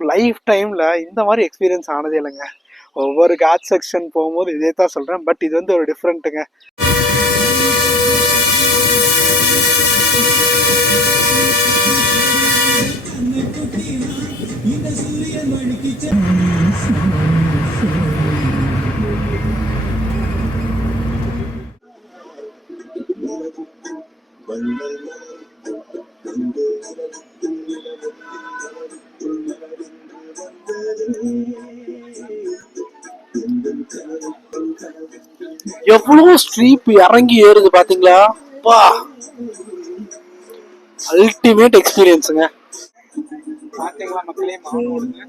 Life டைமில் இந்த மாதிரி எக்ஸ்பீரியன்ஸ் ஆனதே இல்லைங்க. ஒவ்வொரு காட் செக்ஷன் போகும்போது இதே தான் சொல்கிறேன். பட் இது வந்து ஒரு டிஃப்ரெண்ட்டுங்க. எவ்வளவு ஸ்ட்ரீப் இறங்கி ஏறுது பாத்தீங்களா? பா, அல்டிமேட் எக்ஸ்பீரியன்ஸுங்க. பாத்தீங்களா மக்களே, மானோடுங்க.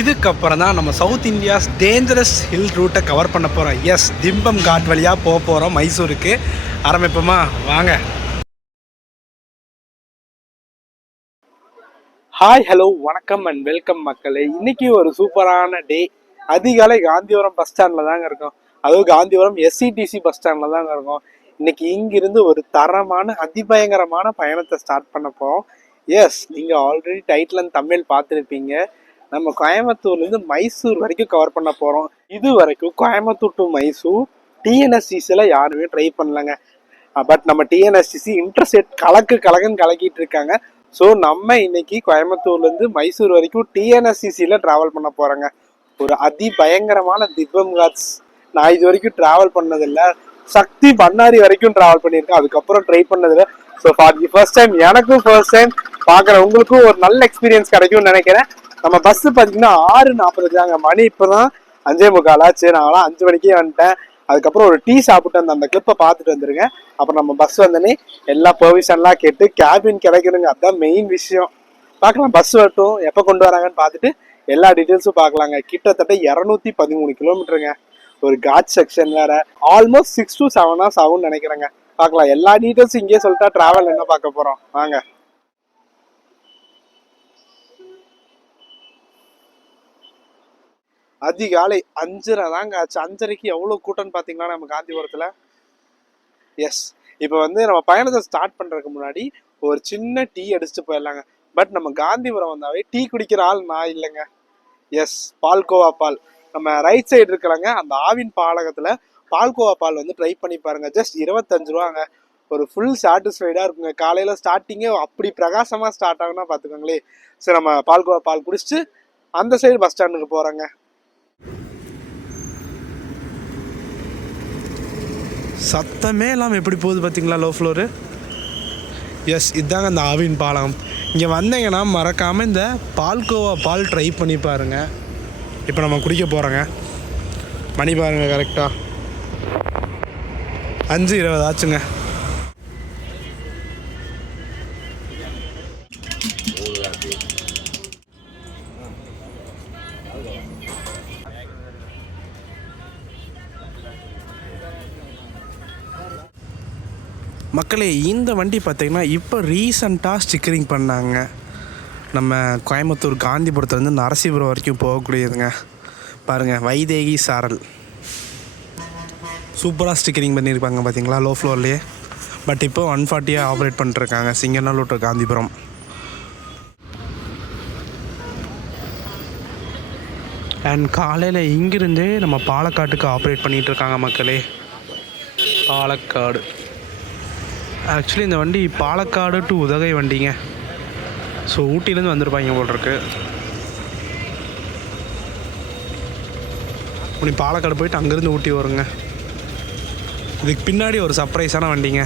இதுக்கப்புறம் தான் நம்ம சவுத் இந்தியாஸ் டேஞ்சரஸ் ஹில் ரூட்டை கவர் பண்ண போகிறோம். எஸ், திம்பம் காட் வழியாக போக போகிறோம் மைசூருக்கு. ஆரம்பிப்போமா? வாங்க. ஹாய், ஹலோ, வணக்கம் அண்ட் வெல்கம் மக்களே. இன்னைக்கு ஒரு சூப்பரான டே. அதிகாலை காந்திபுரம் பஸ் ஸ்டாண்டில் தாங்க இருக்கோம். அதுவும் காந்திபுரம் எஸ்சிடிசி பஸ் ஸ்டாண்டில் தாங்க இருக்கோம். இன்னைக்கு இங்கிருந்து ஒரு தரமான அதிபயங்கரமான பயணத்தை ஸ்டார்ட் பண்ண போகிறோம். எஸ், நீங்கள் ஆல்ரெடி டைட்டில் அண்ட் தமிழ் பார்த்துருப்பீங்க. நம்ம கோயம்புத்தூர்லேருந்து மைசூர் வரைக்கும் கவர் பண்ண போகிறோம். இது வரைக்கும் கோயம்புத்தூர் டு மைசூர் டிஎன்எஸ்டிசியில் யாருமே ட்ரை பண்ணலங்க. பட் நம்ம டிஎன்எஸ்டிசி இன்டர்ஸ்டேட் கலக்குன்னு கலக்கிட்டு இருக்காங்க. ஸோ நம்ம இன்னைக்கு கோயம்புத்தூர்லேருந்து மைசூர் வரைக்கும் டிஎன்எஸ்டிசியில் ட்ராவல் பண்ண போகிறோங்க. ஒரு அதிபயங்கரமான திவ்யம் காட்ஸ். நான் இது வரைக்கும் ட்ராவல் பண்ணதில்லை. சக்தி பண்ணாரி வரைக்கும் ட்ராவல் பண்ணியிருக்கேன், அதுக்கப்புறம் ட்ரை பண்ணதில்லை. So for the first time, எனக்கும் ஃபர்ஸ்ட் டைம் பார்க்குற உங்களுக்கும் ஒரு நல்ல எக்ஸ்பீரியன்ஸ் கிடைக்கும்னு நினைக்கிறேன். நம்ம பஸ்ஸு பார்த்தீங்கன்னா 6:40 தாங்க. மணி இப்போ தான் 5:45 ஆச்சு. நாங்களாம் 5 மணிக்கே வந்துட்டேன். அதுக்கப்புறம் ஒரு டீ சாப்பிட்டு அந்த கிளிப்பை பார்த்துட்டு வந்துருங்க. அப்புறம் நம்ம பஸ் வந்தோடனே எல்லா பெர்மிஷன்லாம் கேட்டு கேபின் கிடைக்கணுங்க. அதுதான் மெயின் விஷயம். பார்க்கலாம், பஸ் வரட்டும், எப்போ கொண்டு வராங்கன்னு பார்த்துட்டு எல்லா டீட்டெயில்ஸும் பார்க்கலாங்க. கிட்டத்தட்ட 213 கிலோமீட்டருங்க. ஒரு காட் செக்ஷன் வேற. ஆல்மோஸ்ட் 6 to 7 hours ஆகும்னு நினைக்கிறேங்க. பார்க்கலாம், எல்லா டீட்டெயில்ஸும் இங்கே சொல்லிட்டா டிராவல் என்ன பார்க்க போகிறோம், வாங்க. அதிகாலை 5:30 தாங்க ஆச்சு. 5:30க்கு எவ்வளோ கூட்டம்னு பார்த்தீங்களா நம்ம காந்திபுரத்தில். எஸ், இப்போ வந்து நம்ம பயணத்தை ஸ்டார்ட் பண்ணுறதுக்கு முன்னாடி ஒரு சின்ன டீ அடிச்சுட்டு போயிடலாங்க. பட் நம்ம காந்திபுரம் வந்தாவே டீ குடிக்கிற ஆள் நான் இல்லைங்க. எஸ், பால்கோவா பால் நம்ம ரைட் சைடு இருக்கலாங்க. அந்த ஆவின் பாலகத்தில் பால்கோவா பால் வந்து ட்ரை பண்ணி பாருங்க. ஜஸ்ட் 25 ரூபாங்க. ஒரு ஃபுல் சாட்டிஸ்ஃபைடாக இருக்குங்க. காலையில் ஸ்டார்டிங்கே அப்படி பிரகாசமாக ஸ்டார்ட் ஆகுனா பார்த்துக்கோங்களே. சரி, நம்ம பால்கோவா பால் குடிச்சிட்டு அந்த சைடு பஸ் ஸ்டாண்டுக்கு போகிறோங்க. சத்தமே இல்லாமல் எப்படி போகுது பார்த்தீங்களா, லோ ஃப்ளோரு. எஸ், இதுதாங்க அந்த ஆவின் பாலம். இங்கே வந்தீங்கன்னா மறக்காமல் இந்த பால்கோவா பால் ட்ரை பண்ணி பாருங்கள். இப்போ நம்ம குடிக்க போகிறோங்க. மணி பாருங்கள், கரெக்டாக 5:20 ஆச்சுங்க. மக்களே, இந்த வண்டி பார்த்திங்கன்னா இப்போ ரீசண்டாக ஸ்டிக்கரிங் பண்ணாங்க. நம்ம கோயம்புத்தூர் காந்திபுரத்துலேருந்து நரசிபுரம் வரைக்கும் போகக்கூடியதுங்க. பாருங்கள், வைதேகி சாரல் சூப்பராக ஸ்டிக்கரிங் பண்ணியிருப்பாங்க பார்த்தீங்களா, லோ ஃப்ளோர்லேயே. பட் இப்போ 140 ஆப்ரேட் பண்ணிட்டுருக்காங்க சிங்கநல்லூர் டு காந்திபுரம். அண்ட் காலையில் இங்கிருந்தே நம்ம பாலக்காட்டுக்கு ஆப்ரேட் பண்ணிகிட்ருக்காங்க மக்களே. பாலக்காடு ஆக்சுவலி இந்த வண்டி பாலக்காடு டு உதகை வண்டிங்க. ஸோ ஊட்டிலேருந்து வந்திருப்பாங்க போட்டிருக்கு. இப்படி பாலக்காடு போயிட்டு அங்கேருந்து ஊட்டி வருங்க. இதுக்கு பின்னாடி ஒரு சர்ப்ரைஸான வண்டிங்க.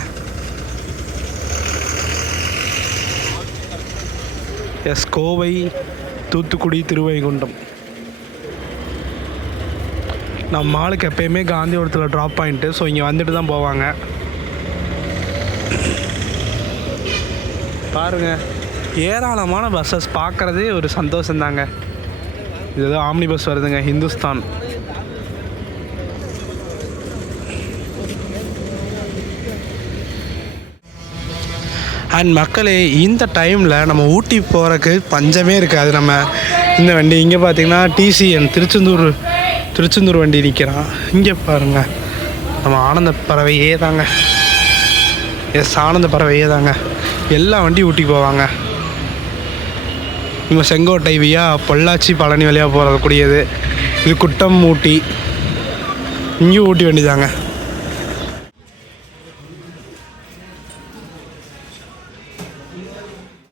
எஸ், கோவை தூத்துக்குடி திருவைகுண்டம். நம்ம ஆளுக்கு எப்போயுமே காந்திபுரத்தில் ட்ராப் பாயிண்ட்டு. ஸோ இங்கே வந்துட்டு தான் போவாங்க. பாருங்கள், ஏராளமான பஸ்ஸஸ் பார்க்குறதே ஒரு சந்தோஷந்தாங்க. இது ஏதோ ஆம்னி பஸ் வருதுங்க, ஹிந்துஸ்தான். அண்ட் மக்களே, இந்த டைமில் நம்ம ஊட்டி போகிறதுக்கு பஞ்சமே இருக்காது. நம்ம இந்த வண்டி இங்கே பார்த்திங்கன்னா டிசிஎன் திருச்செந்தூர் வண்டி நிற்கிறான். இங்கே பாருங்கள், நம்ம ஆனந்த பறவையே தாங்க. எஸ் ஆனந்த பறவையே தாங்க. எல்லா வண்டியும் ஊட்டிக்கு போவாங்க. இவங்க செங்கோட்டை வியா பொள்ளாச்சி பழனி வழியாக போகிறக்கூடியது. இது குட்டம் ஊட்டி, இங்கேயும் ஊட்டி வண்டி தாங்க.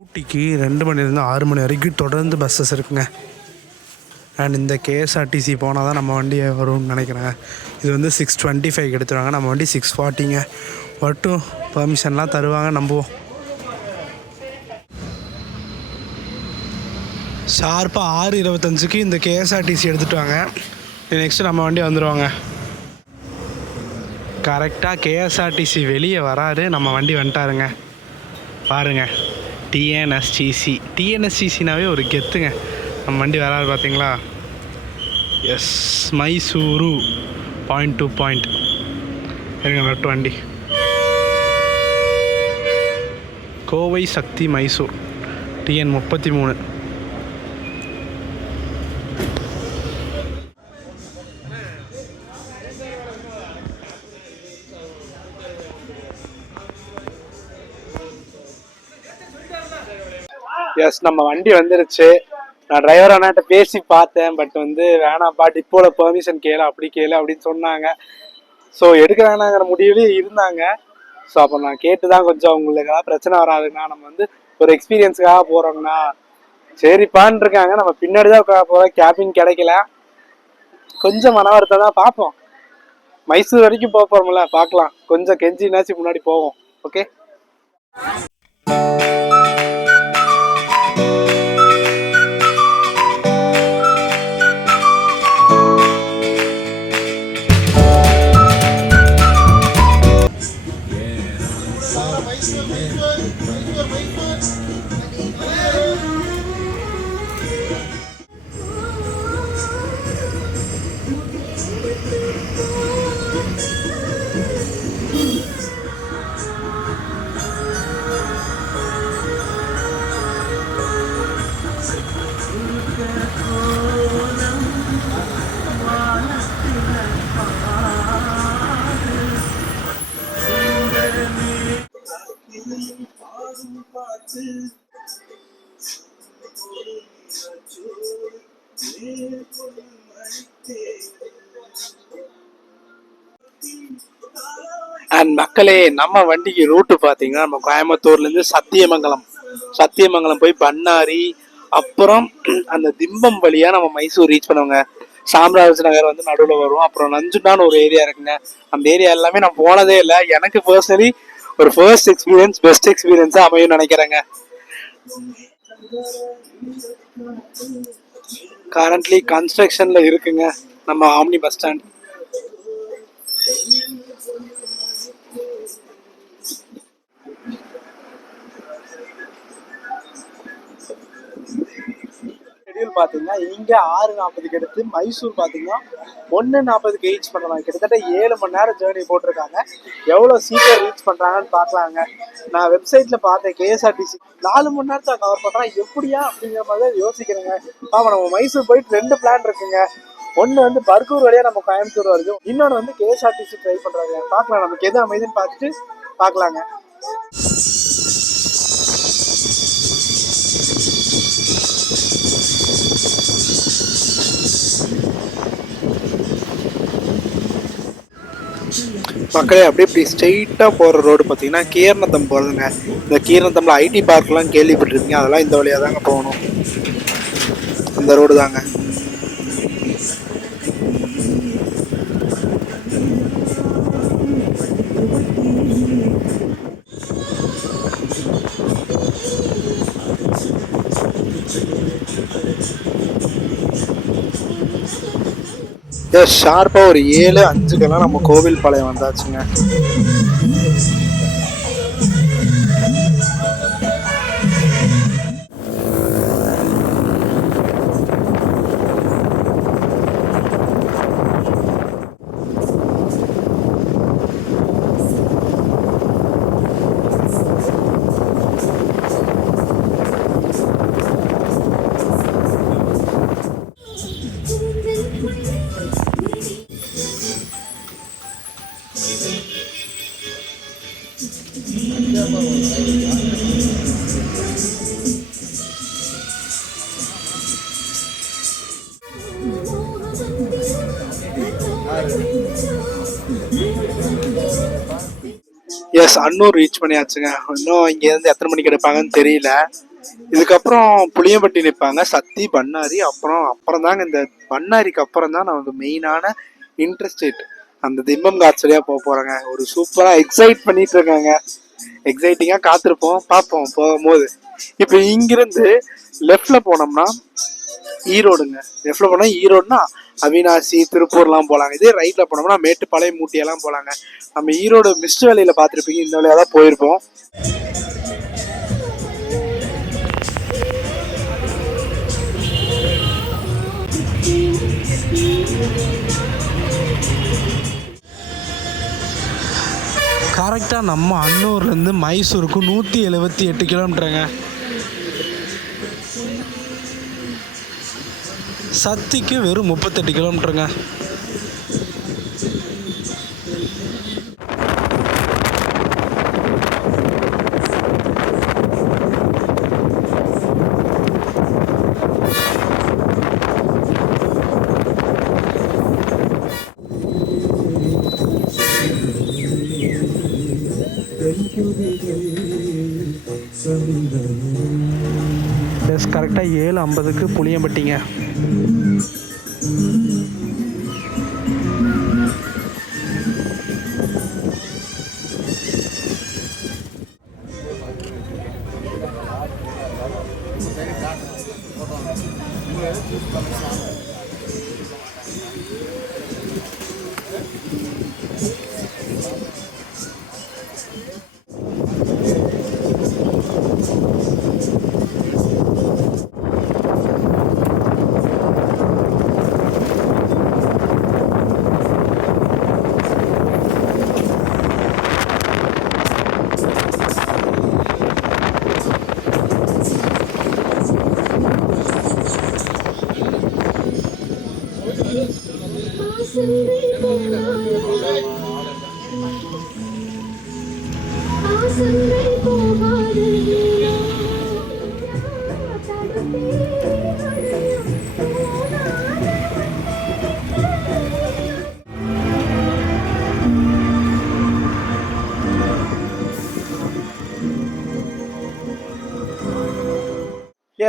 ஊட்டிக்கு 2 மணிலேருந்து 6 மணி வரைக்கும் தொடர்ந்து பஸ்ஸஸ் இருக்குங்க. அண்ட் இந்த கேஎஸ்ஆர்டிசி போனால் தான் நம்ம வண்டி வரும்னு நினைக்கிறேன். இது வந்து 6:25 எடுத்துருவாங்க. நம்ம வண்டி 6:40ங்க. மட்டும் பர்மிஷன்லாம் தருவாங்க, நம்புவோம். ஷார்ப்பாக 6:25க்கு இந்த கேஎஸ்ஆர்டிசி எடுத்துகிட்டு வாங்க. நெக்ஸ்ட்டு நம்ம வண்டி வந்துடுவாங்க. கரெக்டாக கேஎஸ்ஆர்டிசி வெளியே வராரு, நம்ம வண்டி வந்துட்டாருங்க. பாருங்கள், டிஎன்எஸ்டிசினாவே ஒரு கெத்துங்க. நம்ம வண்டி வராது பார்த்தீங்களா? Yes, Mysuru point to point இருங்க. நட்டு வண்டி கோவை சக்தி மைசூர் TN 33. எஸ், நம்ம வண்டி வந்துருச்சு. நான் டிரைவர் அண்ணாட்ட பேசி பார்த்தேன். பட் வந்து வேணாம்ப்பா, டிப்போவில் பெர்மிஷன் கேளு, அப்படி கேளு அப்படின்னு சொன்னாங்க. ஸோ எடுக்க வேணாங்கிற முடிவுலேயே இருந்தாங்க. ஸோ அப்போ நான் கேட்டு தான் கொஞ்சம் உங்களுக்கு ஏதாவது பிரச்சனை வராதுங்கண்ணா, நம்ம வந்து ஒரு எக்ஸ்பீரியன்ஸுக்காக போகிறோங்கண்ணா, சரிப்பான் இருக்காங்க. நம்ம பின்னாடி தான் போகிறோம், கேபின் கிடைக்கல. கொஞ்சம் மன வருத்தம் தான். பார்ப்போம், மைசூர் வரைக்கும் போக போகிறோம்ல, பார்க்கலாம். கொஞ்சம் கெஞ்சினாச்சும் முன்னாடி போவோம். ஓகே. அண்ட் மக்களே, நம்ம வண்டிக்கு ரூட்டு பார்த்தீங்கன்னா, நம்ம கோயம்புத்தூர்லேருந்து சத்தியமங்கலம் போய் பண்ணாரி, அப்புறம் அந்த திம்பம் வழியாக நம்ம மைசூர் ரீச் பண்ணுவோங்க. சாம்ராஜ் நகர் வந்து நடுவில் வரும். அப்புறம் நஞ்சுண்டான்னு ஒரு ஏரியா இருக்குங்க. அந்த ஏரியா எல்லாமே நான் போனதே இல்லை. எனக்கு பர்சனலி ஒரு ஃபர்ஸ்ட் எக்ஸ்பீரியன்ஸ், பெஸ்ட் எக்ஸ்பீரியன்ஸாக அமையும் நினைக்கிறேங்க. கரண்ட்லி கன்ஸ்ட்ரக்ஷன்ல இருக்குங்க நம்ம ஆம்னி பஸ் ஸ்டாண்ட். ஷெட்யூல் பார்த்தீங்கன்னா இங்கே 6:40க்கு எடுத்து மைசூர் பார்த்தீங்கன்னா 1:40க்கு ரீச் பண்ணுறாங்க. கிட்டத்தட்ட 7 மணி நேரம் ஜேர்னி போட்டிருக்காங்க. எவ்வளோ சீக்கிரம் ரீச் பண்ணுறாங்கன்னு பார்க்கலாங்க. நான் வெப்சைட்டில் பார்த்தேன், கேஎஸ்ஆர்டிசி 4 மணி நேரத்தை கவர் பண்ணுறான், எப்படியா அப்படிங்கிற மாதிரி யோசிக்கிறேங்க. ஆமாம், நம்ம மைசூர் போயிட்டு 2 பிளான் இருக்குங்க. ஒன்று வந்து பர்கூர் வழியாக நம்ம கோயம்புத்தூர் வருது, இன்னொன்று வந்து கேஎஸ்ஆர்டிசி ட்ரை பண்ணுறாங்க. பார்க்கலாம், நமக்கு எது அமைதுன்னு பார்த்துட்டு பார்க்கலாங்க. மக்களே, அப்படியே இப்படி ஸ்ட்ரெயிட்டாக போகிற ரோடு பார்த்தீங்கன்னா கீரனத்தம் போகிறதுங்க. இந்த கீரனத்தமில் ஐடி பார்க்லாம் கேள்விப்பட்டிருக்கீங்க, அதெல்லாம் இந்த வழியாக தாங்க போகணும். இந்த ரோடு தாங்க. ஷார்ப்பாக ஒரு 7:05 நம்ம கோவில் பாளையம் வந்தாச்சுங்க. எஸ், அன்னூர் ரீச் பண்ணியாச்சுங்க. இன்னும் இங்கேருந்து எத்தனை மணிக்கு எடுப்பாங்கன்னு தெரியல. இதுக்கப்புறம் புளியம்பட்டி நிற்பாங்க, சத்தி, பண்ணாரி. அப்புறம் தாங்க இந்த பண்ணாரிக்கு அப்புறம் தான் நமக்கு மெயினான இன்ட்ரெஸ்டேட் அந்த திம்பம் காட்ஸ் வழியாக போகிறேங்க. ஒரு சூப்பராக எக்ஸைட் பண்ணிட்டு இருக்காங்க. எக்ஸைட்டிங்காக காத்திருப்போம், பார்ப்போம் போகும்போது. இப்போ இங்கிருந்து லெஃப்டில் போனோம்னா ஈரோடுங்க. லெஃப்டில் போனால் ஈரோடுனா அவினாசி, திருப்பூர்லாம் போகலாங்க. இதே ரைட்டில் போனோம்னா மேட்டுப்பாளையம், மூட்டியெல்லாம் போகலாங்க. நம்ம ஈரோடு மிஸ்ட் வேலையில் பார்த்துருப்பீங்க, இந்த வேலையாக தான் போயிருப்போம். கரெக்டாக நம்ம அன்னூர்லேருந்து மைசூருக்கு 178 கிலோமீட்டருங்க. சத்திக்கு வெறும் 38 கிலோமீட்டருங்க. கரெக்டாக 7:50க்கு புளியம்பட்டிங்க.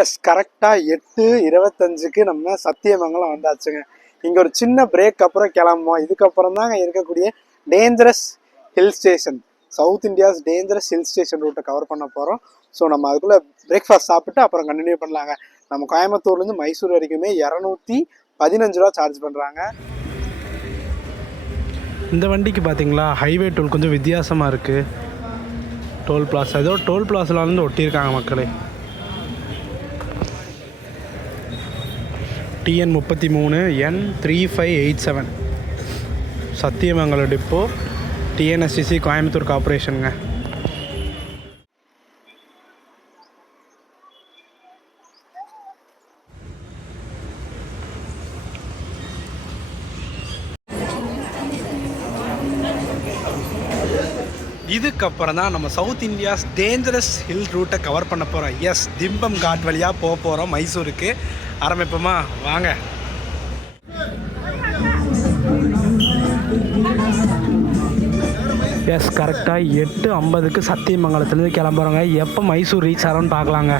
எஸ், கரெக்டாக 8:25க்கு நம்ம சத்தியமங்கலம் வந்தாச்சுங்க. இங்கே ஒரு சின்ன பிரேக் அப்புறம் கிளம்புவோம். இதுக்கப்புறம் தாங்க இருக்கக்கூடிய dangerous hill station, south India's dangerous hill station ரூட்டை கவர் பண்ண போகிறோம். ஸோ நம்ம அதுக்குள்ளே பிரேக்ஃபாஸ்ட் சாப்பிட்டு அப்புறம் கண்டினியூ பண்ணலாங்க. நம்ம கோயம்புத்தூர்லேருந்து மைசூர் வரைக்குமே 215 ரூபா சார்ஜ் பண்ணுறாங்க. இந்த வண்டிக்கு பார்த்தீங்களா, ஹைவே டோல் கொஞ்சம் வித்தியாசமாக இருக்குது. டோல் பிளாஸா, ஏதோ டோல் பிளாஸில் ஒட்டியிருக்காங்க மக்களே. TN 33 N3587 Sathyamangalam depot, TNSTC Coimbatore கார்பரேஷனுங்க. இதுக்கப்புறம் தான் நம்ம சவுத் இந்தியாஸ் டேஞ்சரஸ் ஹில் ரூட்டை கவர் பண்ண போகிறோம். எஸ், திம்பம் காட் வழியாக போக போகிறோம் மைசூருக்கு. ஆரம்பிப்போமா, வாங்க. எஸ், கரெக்டாக 8:50க்கு சத்தியமங்கலத்துலேருந்து கிளம்புறோங்க. எப்போ மைசூர் ரீச் ஆகிறோன்னு பார்க்கலாங்க.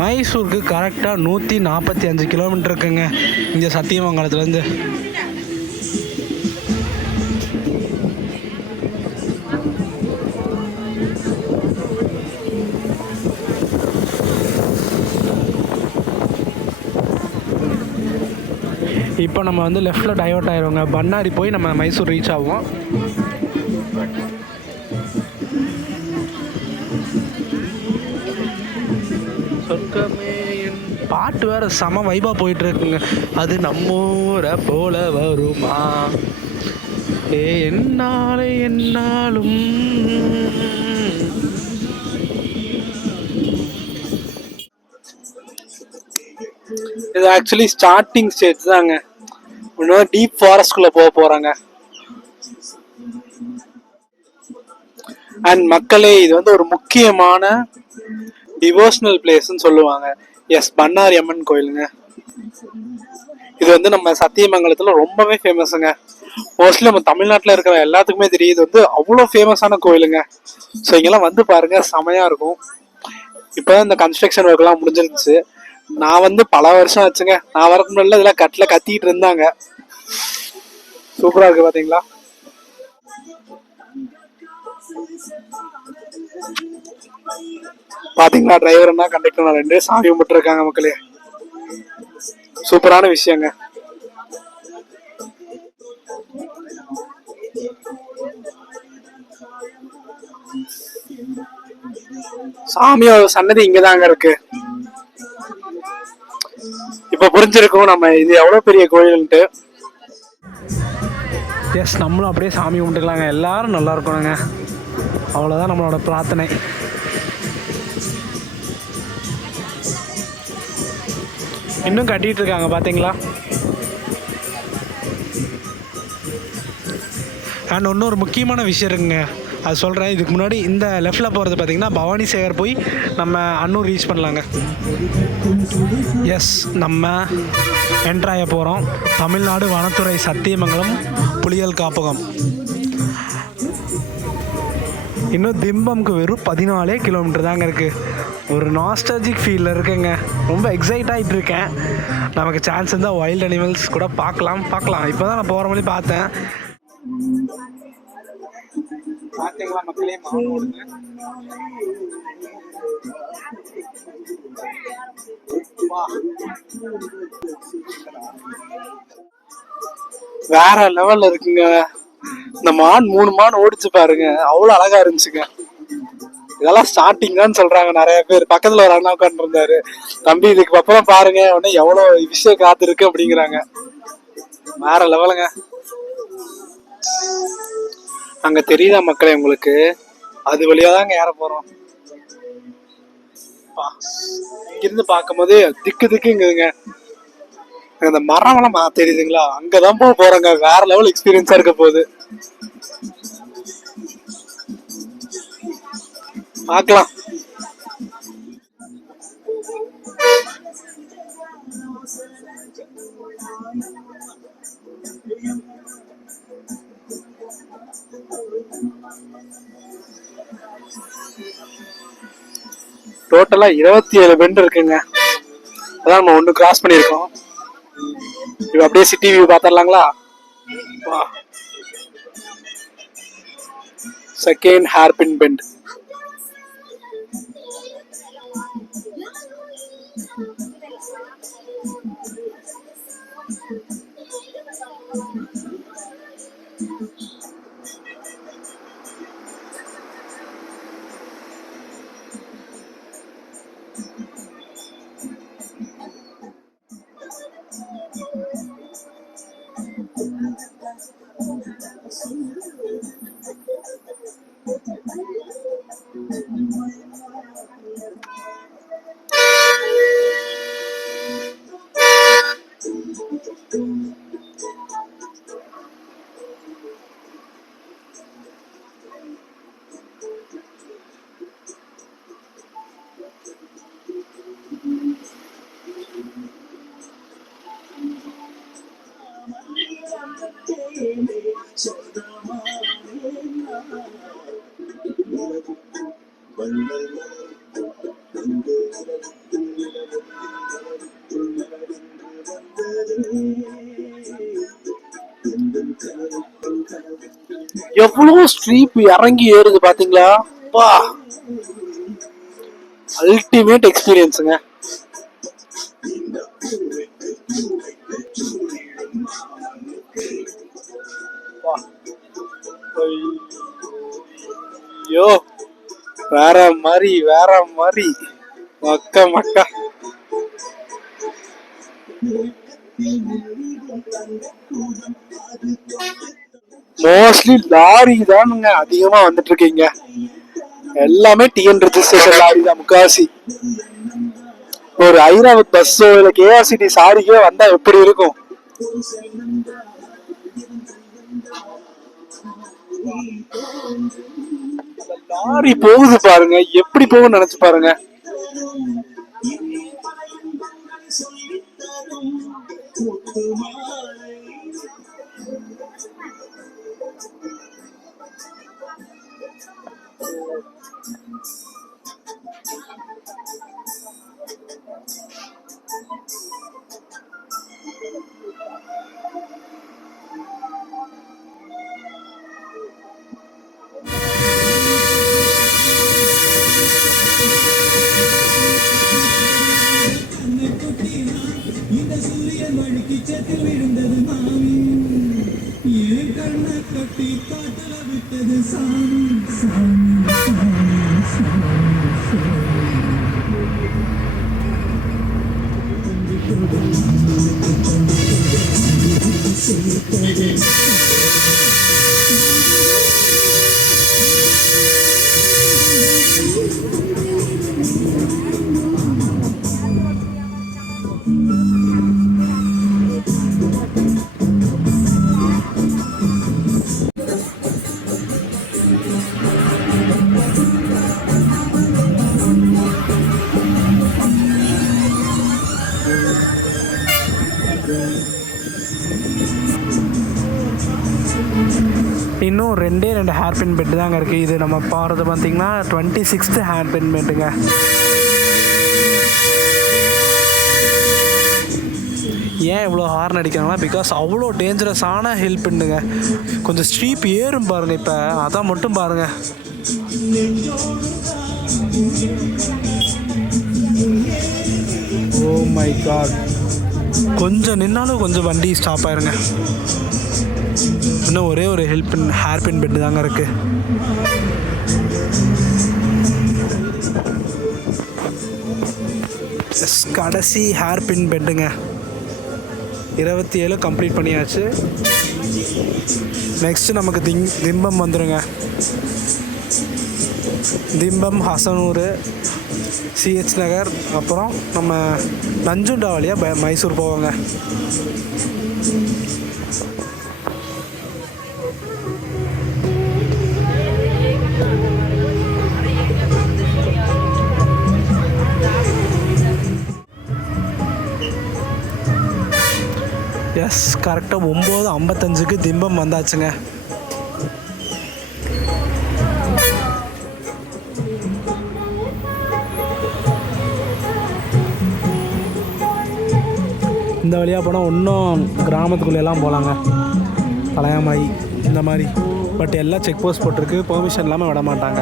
மைசூருக்கு கரெக்டாக 145 கிலோமீட்டர் இருக்குங்க இங்கே சத்தியமங்கலத்துலேருந்து. இப்போ நம்ம வந்து லெஃப்டில் டைவர்ட் ஆயிடுவோங்க. பண்ணாரி போய் நம்ம மைசூர் ரீச் ஆகும். பாட்டு வேறு செம வைபாக போயிட்டுருக்குங்க. அது நம்மூரை போல வருமா, என்னாலும் இது ஆக்சுவலி ஸ்டார்டிங் ஸ்டேஜ் தாங்க. இன்னும் டீப் ஃபாரஸ்ட்குள்ள போறாங்க. அண்ட் மக்களே, இது வந்து ஒரு முக்கியமான டிவோஷனல் பிளேஸ்ன்னு சொல்லுவாங்க. எஸ், பண்ணாரி அம்மன் கோயிலுங்க. இது வந்து நம்ம சத்தியமங்கலத்துல ரொம்பவே ஃபேமஸுங்க. மோஸ்ட்லி நம்ம தமிழ்நாட்டில் இருக்கிற எல்லாத்துக்குமே தெரியுது, வந்து அவ்வளோ ஃபேமஸான கோயிலுங்க. ஸோ இங்கெல்லாம் வந்து பாருங்க, செமையா இருக்கும். இப்போதான் இந்த கன்ஸ்ட்ரக்ஷன் ஒர்க் எல்லாம் முடிஞ்சிருந்துச்சு. நான் வந்து பல வருஷம் ஆச்சுங்க. நான் வரக்கு முன்னாடி இதெல்லாம் கத்திட்டு இருந்தாங்க. சூப்பரா இருக்கு பாத்தீங்களா? பாத்தீங்களா, டிரைவர்னா கண்டக்டர் ரெண்டே சாமி கும்பிட்டு இருக்காங்க மக்களே. சூப்பரான விஷயங்க. சாமியோட சன்னதி இங்கதாங்க இருக்கு. இப்ப புரிஞ்சிருக்கும் நம்ம இது எவ்வளவு பெரிய கோயில்ன்ட்டு. எஸ், நம்மளும் அப்படியே சாமி கும்பிட்டுக்கலாங்க. எல்லாரும் நல்லா இருக்கணுங்க, அவ்வளோதான் நம்மளோட பிரார்த்தனை. இன்னும் கட்டிட்டு இருக்காங்க பாத்தீங்களா? அண்ட் இன்னொரு முக்கியமான விஷயம் இருக்குங்க, அது சொல்கிறேன். இதுக்கு முன்னாடி இந்த லெஃப்டில் போகிறது பார்த்தீங்கன்னா பவானி சேகர் போய் நம்ம அன்னூர் ரீச் பண்ணலாங்க. எஸ், நம்ம என்ட்ராய போகிறோம். தமிழ்நாடு வனத்துறை சத்தியமங்கலம் புலிகள் காப்பகம். இன்னும் திம்பம்க்கு வெறும் 14 கிலோமீட்டர் தாங்க இருக்குது. ஒரு நாஸ்டாலஜிக் ஃபீலில் இருக்குங்க. ரொம்ப எக்ஸைட் ஆகிட்டு இருக்கேன். நமக்கு சான்ஸ் இருந்தால் வைல்ட் அனிமல்ஸ் கூட பார்க்கலாம். இப்போ தான் நான் போகிற மாதிரி பார்த்தேன். பார்த்தீங்களா மக்களே, மான் ஓடுங்க. வேற லெவல்ல இருக்குங்க. இந்த மான் 3 மான் ஓடிச்சு பாருங்க, அவ்வளவு அழகா இருந்துச்சுங்க. இதெல்லாம் ஸ்டார்டிங் தான் சொல்றாங்க நிறைய பேர். பக்கத்துல ஒரு அண்ணா உட்காந்து இருந்தாரு, தம்பி இதுக்கு அப்புறம் பாருங்க உடனே எவ்வளவு விஷயம் காத்து இருக்கு அப்படிங்கிறாங்க. வேற லெவலுங்க. அங்க தெரியுதா மக்களே உங்களுக்கு? அது வழியாதாங்க ஏற போறோம். இங்கிருந்து பார்க்கும் போது திக்குங்குதுங்க. அந்த மரம் எல்லாம் தெரியுதுங்களா? அங்கதான் போறோங்க. வேற லெவல் எக்ஸ்பீரியன்ஸா இருக்க போகுது. பார்க்கலாம். டோட்டலா 27 பெண்ட் இருக்குங்க. அதான் நம்ம ஒண்ணு கிராஸ் பண்ணிருக்கோம். இப்ப அப்படியே சிட்டி வியூ பாத்திரலாங்களா? Second hairpin bend. எவ்வளவு ஸ்ட்ரீப் இறங்கி ஏறுது பாத்தீங்களா? அல்டிமேட் எக்ஸ்பீரியன்ஸுங்க. ஐயோ, வேற மாதிரி மக்கா. மோஸ்ட்லி லாரி தானுங்க அதிகமா வந்துட்டு இருக்கீங்க. எல்லாமே டிஎன் ரெஜிஸ்ட்ரேஷன் லாரி தான் முக்காசி. ஒரு ஐராவத் பஸ்ஸோ இல்ல கேஆர்சிடி சாரிக்கோ வந்தா எப்படி இருக்கும்? லாரி போகுது பாருங்க, எப்படி போகும்னு நினைச்சு பாருங்க. இன்னும் 2 ஹேர் பின் பெட்டு தாங்க இருக்குது. இது நம்ம போகிறது பார்த்திங்கன்னா 26th ஹேர் பின் பெட்டுங்க. ஏன் இவ்வளோ ஹார்ன் அடிக்கிறாங்கன்னா பிகாஸ் அவ்வளோ டேஞ்சரஸான ஹில் பின்னுங்க. கொஞ்சம் ஸ்ட்ரீப் ஏறும் பாருங்கள். இப்போ அதான் மட்டும் பாருங்கள். ஓ மை காட், கொஞ்சம் நின்னாலும் கொஞ்சம் வண்டி ஸ்டாப் ஆயிருங்க. இன்னும் ஒரே ஒரு ஹேர் பின் பெட்டு தாங்க இருக்குது. கடைசி ஹேர் பின் பெட்டுங்க. 27 கம்ப்ளீட் பண்ணியாச்சு. நெக்ஸ்ட்டு நமக்கு திம்பம் வந்துடுங்க. திம்பம், ஹசனூர், சிஹெச் நகர், அப்புறம் நம்ம நஞ்சுண்டா வழியாக மைசூர் போவோங்க. எஸ், கரெக்டாக 9:55 திம்பம் வந்தாச்சுங்க. இந்த வழியாக போனால் இன்னும் கிராமத்துக்குள்ளெல்லாம் போகலாங்க, பழையமாயி இந்த மாதிரி. பட் எல்லாம் செக் போஸ்ட் போட்டிருக்கு, பெர்மிஷன் இல்லாமல் விட மாட்டாங்க.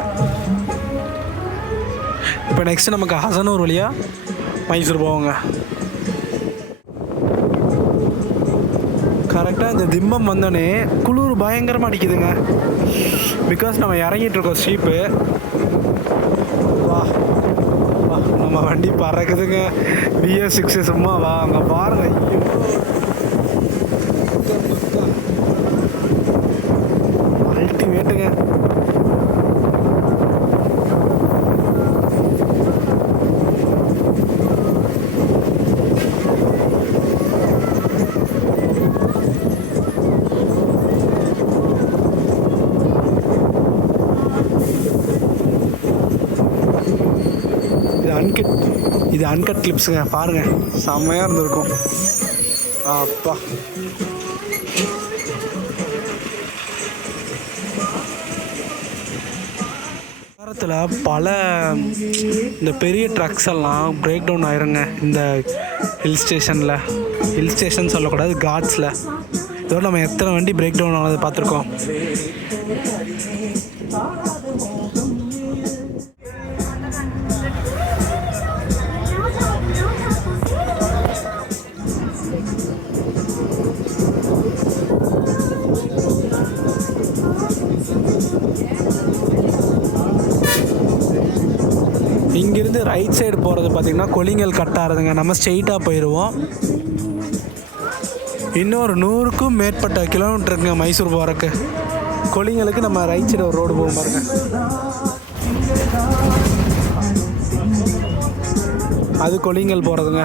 இப்போ நெக்ஸ்ட்டு நமக்கு ஹசனூர் வழியாக மைசூர் போவோங்க. கரெக்டாக இந்த திம்பம் வந்தோடனே குளிர் பயங்கரமாக அடிக்குதுங்க. பிகாஸ் நம்ம இறங்கிட்டு இருக்கோம் ஸ்ட்ரீப்பு. வா வா, நம்ம வண்டி பறக்குதுங்க. BS6 சும்மா வா, அங்கே பாருங்க. அல்டிமேட்டுங்க. இது அன்கட் கிளிப்ஸுங்க, பாருங்கள், செம்மையாக இருந்திருக்கும். அப்பா, வாரத்தில் பல இந்த பெரிய ட்ரக்ஸ் எல்லாம் பிரேக் டவுன் ஆயிருங்க இந்த ஹில் ஸ்டேஷன் சொல்லக்கூடாது, காட்ஸில். இதோட நம்ம எத்தனை வண்டி பிரேக் டவுன் ஆனதை பார்த்துருக்கோம். இங்கேருந்து ரைட் சைடு போகிறது பார்த்திங்கன்னா கொலிங்கல் கட் ஆகுதுங்க. நம்ம ஸ்ட்ரெயிட்டாக போயிடுவோம். இன்னொரு 100க்கும் மேற்பட்ட கிலோமீட்டருக்குங்க மைசூர் போகிறக்கு. கொலிங்கலுக்கு நம்ம ரைட் சைடு ஒரு ரோடு போகும் பாருங்க. அது கொலிங்கல் போகிறதுங்க.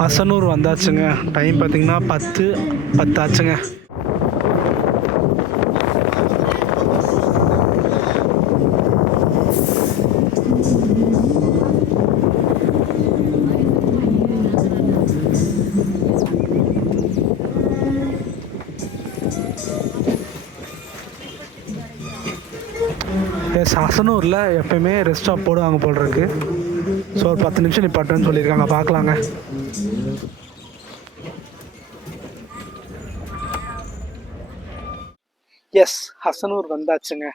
ஹசனூர் வந்தாச்சுங்க. டைம் பார்த்தீங்கன்னா 10 ஆச்சுங்க. ஹசனூரில் எப்பயுமே ரெஸ்ட் ஸ்டாப் போடுவாங்க போல் இருக்கு. ஸோ ஒரு 10 நிமிஷம் நிப்பாட்டுன்னு சொல்லியிருக்காங்க, பார்க்கலாங்க. எஸ், ஹசனூர் வந்தாச்சுங்க.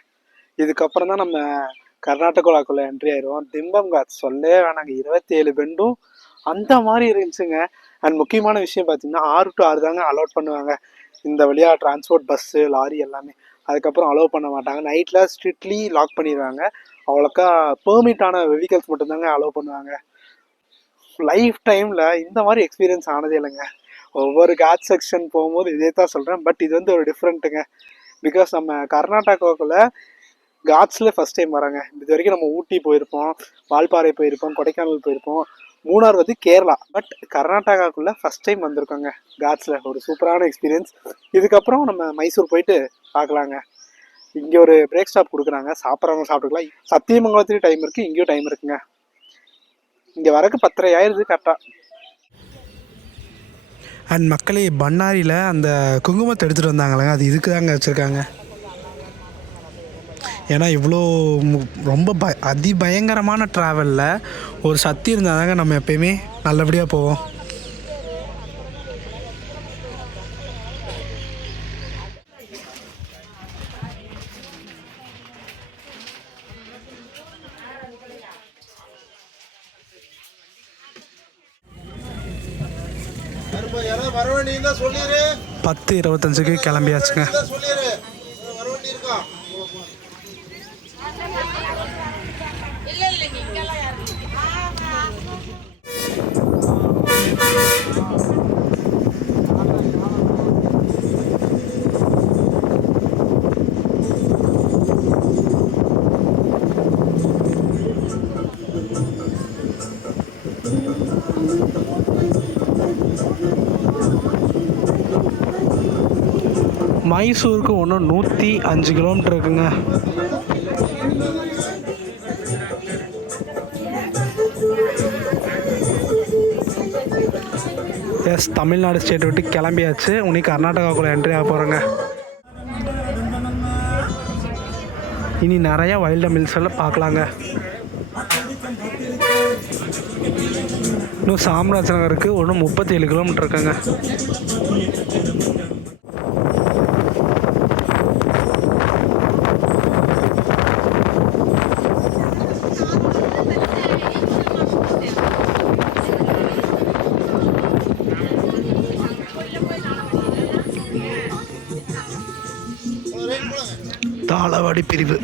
இதுக்கப்புறம் தான் நம்ம கர்நாடகாக்குள்ளே என்ட்ரி ஆயிடுவோம். திம்பம் காட்ஸ் சொல்லவே வேணாங்க, 27 பெண்டும் அந்த மாதிரி இருந்துச்சுங்க. அண்ட் முக்கியமான விஷயம் பார்த்தீங்கன்னா 6 to 6 தாங்க அலோட் பண்ணுவாங்க இந்த வழியாக டிரான்ஸ்போர்ட், பஸ்ஸு, லாரி எல்லாமே. அதுக்கப்புறம் அலோவ் பண்ண மாட்டாங்க. நைட்டில் ஸ்ட்ரிக்ட்லி லாக் பண்ணிடுவாங்க. அவ்வளோக்கா பெர்மிட்டான வெஹிக்கல்ஸ் மட்டும்தாங்க அலோவ் பண்ணுவாங்க. லைஃப் டைமில் இந்த மாதிரி எக்ஸ்பீரியன்ஸ் ஆனதே இல்லைங்க. ஒவ்வொரு காட் செக்ஷன் போகும்போது இதே தான் சொல்கிறேன். பட் இது வந்து ஒரு டிஃப்ரெண்ட்டுங்க. பிகாஸ் நம்ம கர்நாடகாவுக்குள்ளே காட்ஸில் ஃபஸ்ட் டைம் வராங்க. இது வரைக்கும் நம்ம ஊட்டி போயிருப்போம், வால்பாறை போயிருப்போம், கொடைக்கானல் போயிருப்போம், மூணார் வந்து கேரளா. பட் கர்நாடகாவுக்குள்ளே ஃபஸ்ட் டைம் வந்திருக்கோங்க காட்ஸில். ஒரு சூப்பரான எக்ஸ்பீரியன்ஸ். இதுக்கப்புறம் நம்ம மைசூர் போயிட்டு பார்க்கலாங்க. இங்கே ஒரு பிரேக் ஸ்டாப் கொடுக்குறாங்க, சாப்பிட்றவங்க சாப்பிட்டுக்கலாம். சத்தியமங்கலத்துலேயும் டைம் இருக்குது, இங்கேயும் டைம் இருக்குங்க. இங்கே வரக்கு 10:30 ஆயிடுது கரெக்டாக. அண்ட் மக்களே, பண்ணாரியில் அந்த குங்குமத்தை எடுத்துகிட்டு வந்தாங்களேங்க, அது இதுக்கு தாங்க வச்சுருக்காங்க. ஏன்னா இவ்வளோ ரொம்ப அதிபயங்கரமான ட்ராவலில் ஒரு சக்தி இருந்தால் தாங்க நம்ம எப்பயுமே நல்லபடியாக போவோம். பத்து 25க்கு கிளம்பியாச்சுங்க. மைசூருக்கு ஒன்றும் 105 கிலோமீட்டர் இருக்குங்க. எஸ், தமிழ்நாடு ஸ்டேட் விட்டு கிளம்பியாச்சு. உனி கர்நாடகாவுக்குள்ளே என்ட்ரி ஆக போகிறோங்க. இனி நிறையா வைல்ட் மில்ஸ் எல்லாம் பார்க்கலாங்க. இன்னும் சாம்ராஜ் நகருக்கு ஒன்றும் 37 கிலோமீட்டர் இருக்குங்க. தாளவாடி பிரிவு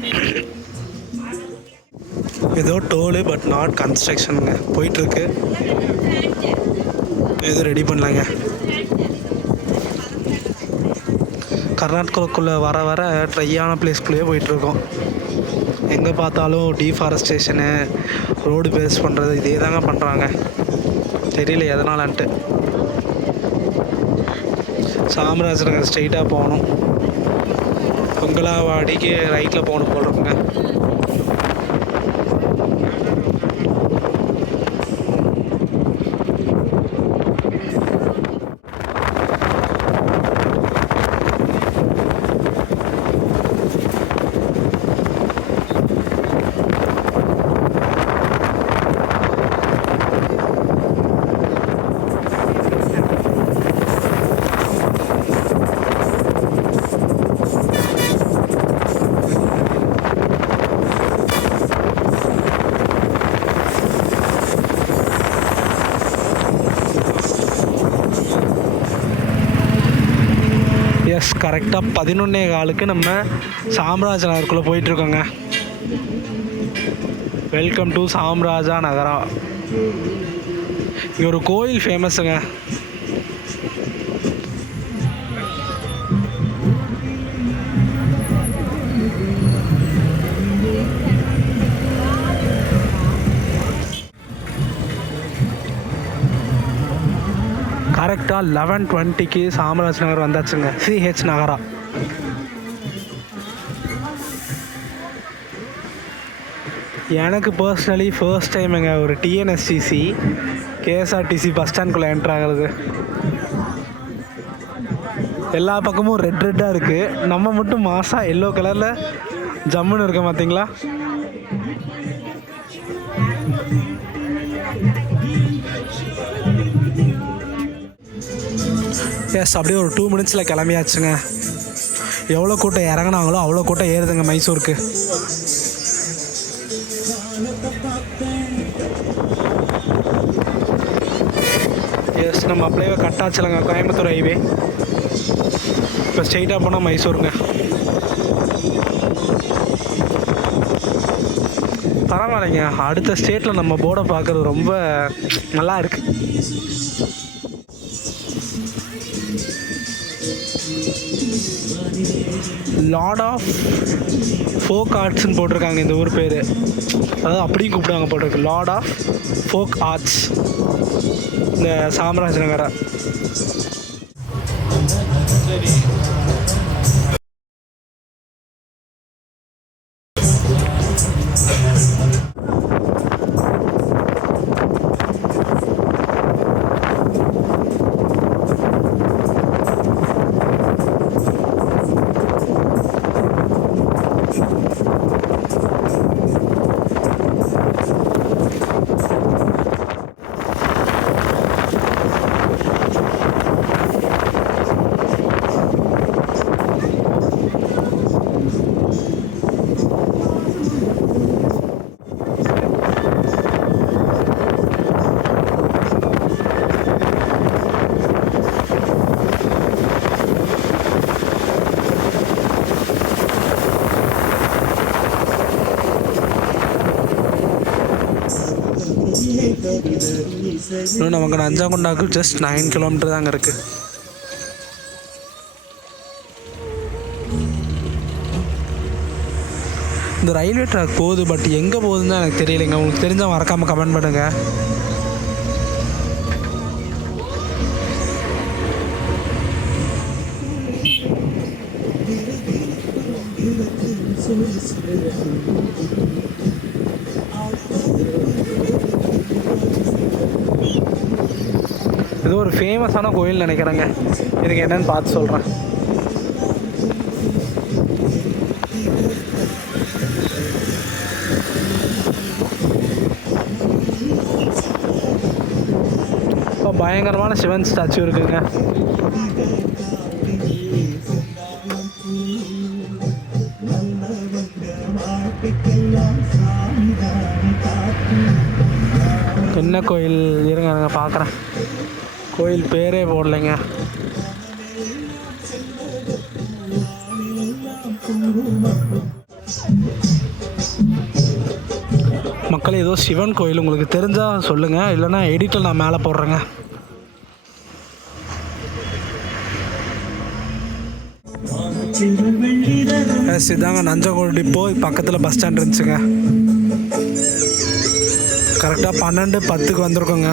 ஏதோ டோலு, பட் நாட் கன்ஸ்ட்ரக்ஷனுங்க, போயிட்டுருக்கு. ஏதோ ரெடி பண்ணலாங்க. கர்நாடகாவுக்குள்ளே வர வர ட்ரையான பிளேஸ்குள்ளேயே போயிட்டுருக்கோம். எங்கே பார்த்தாலும் டீஃபாரஸ்டேஷனு, ரோடு பேஸ் பண்ணுறது, இதே தாங்க பண்ணுறாங்க. தெரியல எதனாலன்ட்டு. சாம்ராஜ் நகர் ஸ்ட்ரெயிட்டாக போகணும். பொங்கலாவாடிக்கு ரைட்டில் போகணும் போல் இருக்குங்க. எஸ், கரெக்டாக 11:15 நம்ம சாம்ராஜ் நகருக்குள்ளே போயிட்டுருக்கோங்க. Welcome to Chamaraja Nagara. இங்கே ஒரு கோயில் ஃபேமஸுங்க. கரெக்டாக 11:20க்கு சாம்ராஜ் நகர் வந்தாச்சுங்க. சிஹெச் நகரா. எனக்கு பர்சனலி ஃபர்ஸ்ட் டைமுங்க ஒரு டிஎன்எஸ்டிசி கேஎஸ்ஆர்டிசி பஸ் ஸ்டாண்ட்குள்ளே என்ட்ரு ஆகிறது. எல்லா பக்கமும் ரெட்டாக இருக்குது, நம்ம மட்டும் மாசாக எல்லோ கலரில் ஜம்முன்னு இருக்க பார்த்தீங்களா. எஸ், அப்படியே ஒரு 2 மினிட்ஸில் கிளம்பியாச்சுங்க. எவ்வளோ கூட்டம் இறங்கினாங்களோ அவ்வளோ கூட்டம் ஏறுதுங்க மைசூருக்கு. எஸ், நம்ம அப்படியே கட்டாச்சலங்க கோயம்புத்தூர் ஹைவே. இப்போ ஸ்ட்ரெயிட்டாக போனால் மைசூருங்க. பரவாயில்லைங்க, அடுத்த ஸ்டேட்டில் நம்ம போர்டை பார்க்குறது ரொம்ப நல்லா இருக்குது. லார்ட் ஆஃப் ஃபோக் ஆர்ட்ஸ்ன்னு போட்டிருக்காங்க இந்த ஊர் பேர். அதாவது அப்படியும் கூப்பிடுவாங்க போட்டிருக்கு, லார்ட் ஆஃப் ஃபோக் ஆர்ட்ஸ் இந்த சாம்ராஜ் நகரை. சரி, இன்னும் நமக்கு நஞ்சாங்குண்டாக்கு ஜஸ்ட் 9 கிலோமீட்டர் தாங்க இருக்குது. இந்த ரயில்வே ட்ராக் போகுது, பட் எங்கே போகுதுன்னு தான் எனக்கு தெரியலைங்க. உங்களுக்கு தெரிஞ்சால் மறக்காமல் கமெண்ட் பண்ணுங்கள். இது ஒரு ஃபேமஸான கோயில் நினைக்கிறேங்க. இதுக்கு என்னன்னு பார்த்து சொல்கிறேன். இப்போ பயங்கரமான சிவன் ஸ்டாச்சு இருக்குங்க. என்ன கோயில் இருங்க நாங்கள் பார்க்குறேன். கோயில் பேரே போடலைங்க. மக்கள் ஏதோ சிவன் கோயில் உங்களுக்கு தெரிஞ்சால் சொல்லுங்கள், இல்லைன்னா எடிட்டில் நான் மேலே போடுறேங்க. இதாங்க நஞ்சங்கோடு டிப்போ. பக்கத்தில் பஸ் ஸ்டாண்ட் இருந்துச்சுங்க. கரெக்டாக 12:10க்கு வந்திருக்கோங்க.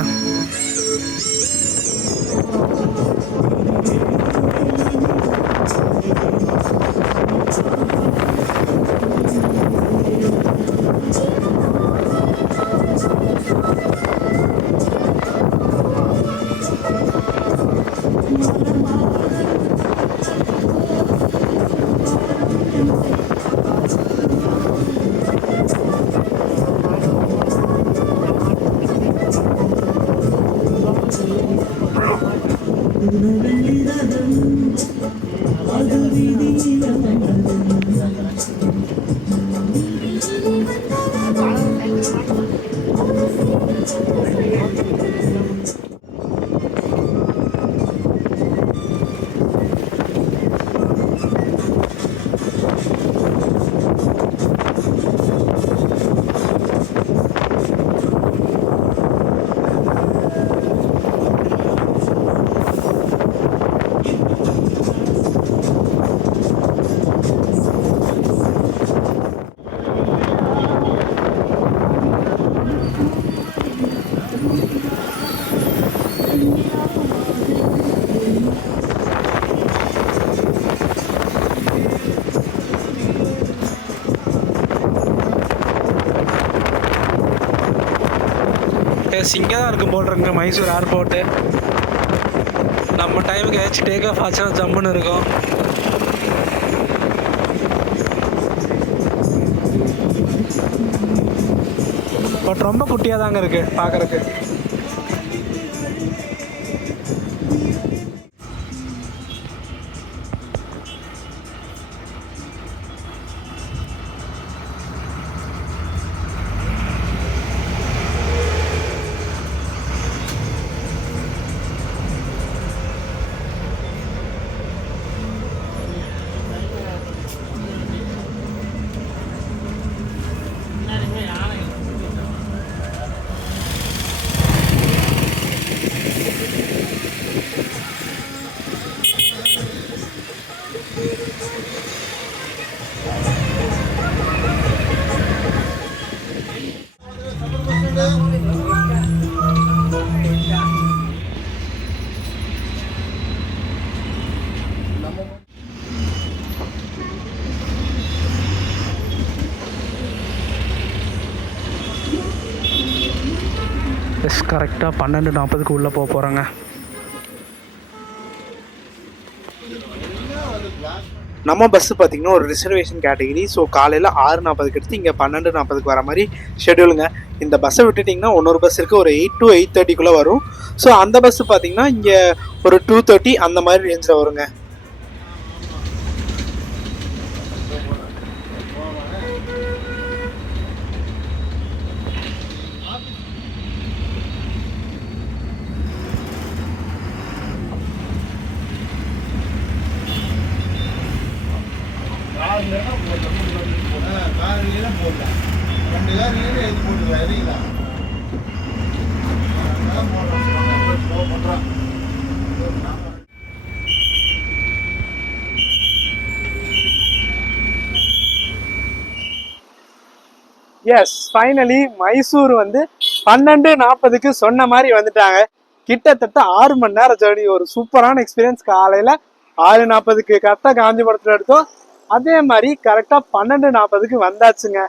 எஸ் இங்கே தான் இருக்கும் போல் இருக்குங்க மைசூர் ஏர்போர்ட்டு. நம்ம டைமுக்கு ஏதாச்சும் டேக் ஆஃப் ஆச்சுன்னா ஜம்முன்னு இருக்கும். பட் ரொம்ப குட்டியாக தாங்க இருக்குது பார்க்குறதுக்கு. எஸ் கரெக்டாக 12:40 உள்ளே போக போகிறோங்க. நம்ம பஸ்ஸு பார்த்திங்கன்னா ஒரு ரிசர்வேஷன் கேட்டகிரி. ஸோ காலையில் 6:40 எடுத்து இங்கே 12:40 வர மாதிரி ஷெடியூலுங்க. இந்த பஸ்ஸை விட்டுட்டிங்கன்னா இன்னொரு பஸ் இருக்குது, ஒரு 8 to 8:30 வரும். ஸோ அந்த பஸ்ஸு பார்த்திங்கன்னா இங்கே ஒரு 2:30 அந்த மாதிரி ரேஞ்சில் வருங்க. எஸ் ஃபைனலி மைசூர் வந்து 12:40 சொன்ன மாதிரி வந்துட்டாங்க. கிட்டத்தட்ட 6 மணி நேரம் ஜேர்னி. ஒரு சூப்பரான எக்ஸ்பீரியன்ஸ். காலையில் 6:40 கரெக்டாக காந்திபுரத்தில் எடுத்தோம். அதே மாதிரி கரெக்டாக 12:40 வந்தாச்சுங்க.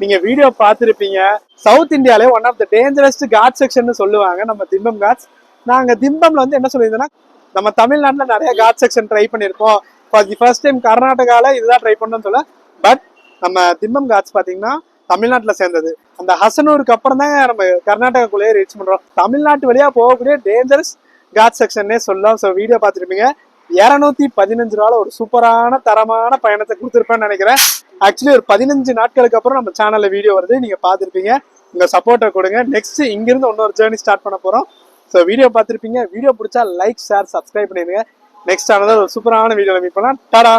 நீங்க வீடியோ பார்த்துருப்பீங்க. சவுத் இந்தியாவிலே one of the dangerous ghat section சொல்லுவாங்க நம்ம திம்பம் காட்ஸ். நாங்கள் திம்பம்ல வந்து என்ன சொல்லியிருந்தோம்னா, நம்ம தமிழ்நாட்டில் நிறைய காட் செக்ஷன் ட்ரை பண்ணியிருக்கோம். ஃபார் தி ஃபர்ஸ்ட் டைம் கர்நாடகாவில் இதுதான் ட்ரை பண்ணோம்னு சொல்ல. பட் நம்ம திம்பம் காட்ஸ் பார்த்தீங்கன்னா தமிழ்நாட்டில் சேர்ந்தது. அந்த ஹசனூருக்கு அப்புறம் தான் நம்ம கர்நாடகாக்குள்ளேயே ரீச் பண்ணுறோம். தமிழ்நாட்டு வழியாக போகக்கூடிய டேஞ்சரஸ் காட் செக்ஷன்னே சொல்லலாம். ஸோ வீடியோ பார்த்துருப்பீங்க. 215 ரூபாவில் ஒரு சூப்பரான தரமான பயணத்தை கொடுத்துருப்பேன்னு நினைக்கிறேன். ஆக்சுவலி ஒரு 15 நாட்களுக்கு அப்புறம் நம்ம சேனலில் வீடியோ வருது, நீங்கள் பார்த்துருப்பீங்க. உங்கள் சப்போர்ட்டை கொடுங்க. நெக்ஸ்ட் இங்கிருந்து இன்னொரு ஜேர்னி ஸ்டார்ட் பண்ண போகிறோம். ஸோ வீடியோ பார்த்துருப்பீங்க. வீடியோ பிடிச்சா லைக், ஷேர், சப்ஸ்கிரைப் பண்ணிடுங்க. நெக்ஸ்ட் ஆனது ஒரு சூப்பரான வீடியோவில் மீட் பண்ணலாம். டாடா.